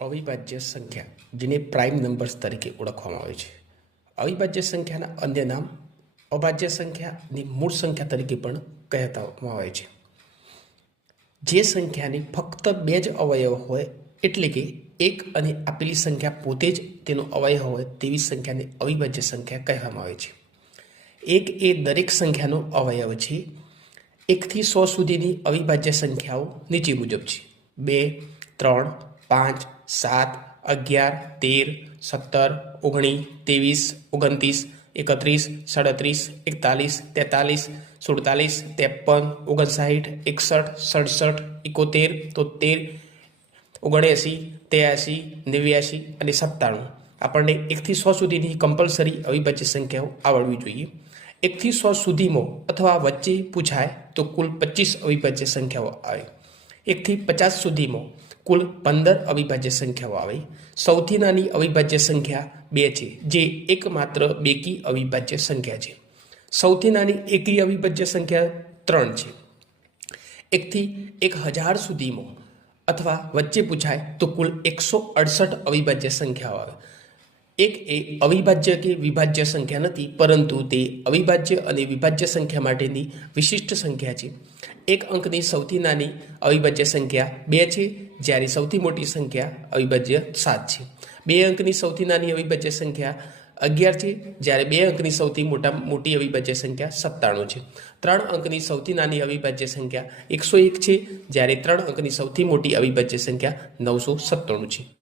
અવિભાજ્ય સંખ્યા, જેને પ્રાઇમ નંબર્સ તરીકે ઓળખવામાં આવે છે. અવિભાજ્ય સંખ્યાના અન્ય નામ અભાજ્ય સંખ્યાની મૂળ સંખ્યા તરીકે પણ કહેવામાં આવે છે. જે સંખ્યાની ફક્ત બે જ અવયવ હોય, એટલે કે એક અને આપેલી સંખ્યા પોતે જ તેનો અવયવ હોય, તેવી સંખ્યાને અવિભાજ્ય સંખ્યા કહેવામાં આવે છે. એક એ દરેક સંખ્યાનો અવયવ છે. એકથી સો સુધીની અવિભાજ્ય સંખ્યાઓ નીચે મુજબ છે. બે, ત્રણ, પાંચ સાત, અગિયાર, તેર, સત્તર ઓગણીસ ત્રેવીસ, ઓગણત્રીસ, એકત્રીસ, સાડત્રીસ, એકતાલીસ, તેતાલીસ, સુડતાલીસ, ત્રેપન, ઓગણસાઠ, એકસઠ, સડસઠ, એકોતેર, તોતેર, ઓગણએંસી ત્યાસી નેવ્યાસી અને સત્તાણું. આપણને એકથી સો સુધીની કમ્પલસરી અવિભાજ્ય સંખ્યાઓ આવડવી જોઈએ. એકથી સો સુધીમાં અથવા વચ્ચે પૂછાય તો કુલ પચીસ અવિભાજ્ય સંખ્યાઓ આવે. એકથી પચાસ સુધીમાં કુલ પંદર અવિભાજ્ય સંખ્યાઓ આવે. સૌથી નાની અવિભાજ્ય સંખ્યા બે છે, જે એકમાત્ર બેકી અવિભાજ્ય સંખ્યા છે. સૌથી નાની એકી અવિભાજ્ય સંખ્યા ત્રણ છે. એકથી એક હજાર સુધીમાં અથવા વચ્ચે પૂછાય તો કુલ એકસો અડસઠ અવિભાજ્ય સંખ્યાઓ આવે. એક એ અવિભાજ્ય કે વિભાજ્ય સંખ્યા નથી, પરંતુ તે અવિભાજ્ય અને વિભાજ્ય સંખ્યા માટેની વિશિષ્ટ સંખ્યા છે. એક અંકની સૌથી નાની અવિભાજ્ય સંખ્યા બે છે જ્યારે સૌથી મોટી સંખ્યા અવિભાજ્ય સાત છે. બે અંકની સૌથી નાની અવિભાજ્ય સંખ્યા અગિયાર છે, જ્યારે બે અંકની સૌથી મોટા મોટી અવિભાજ્ય સંખ્યા સત્તાણું છે. ત્રણ અંકની સૌથી નાની અવિભાજ્ય સંખ્યા એકસો એક છે, જ્યારે ત્રણ અંકની સૌથી મોટી અવિભાજ્ય સંખ્યા નવસો સત્તાણું છે.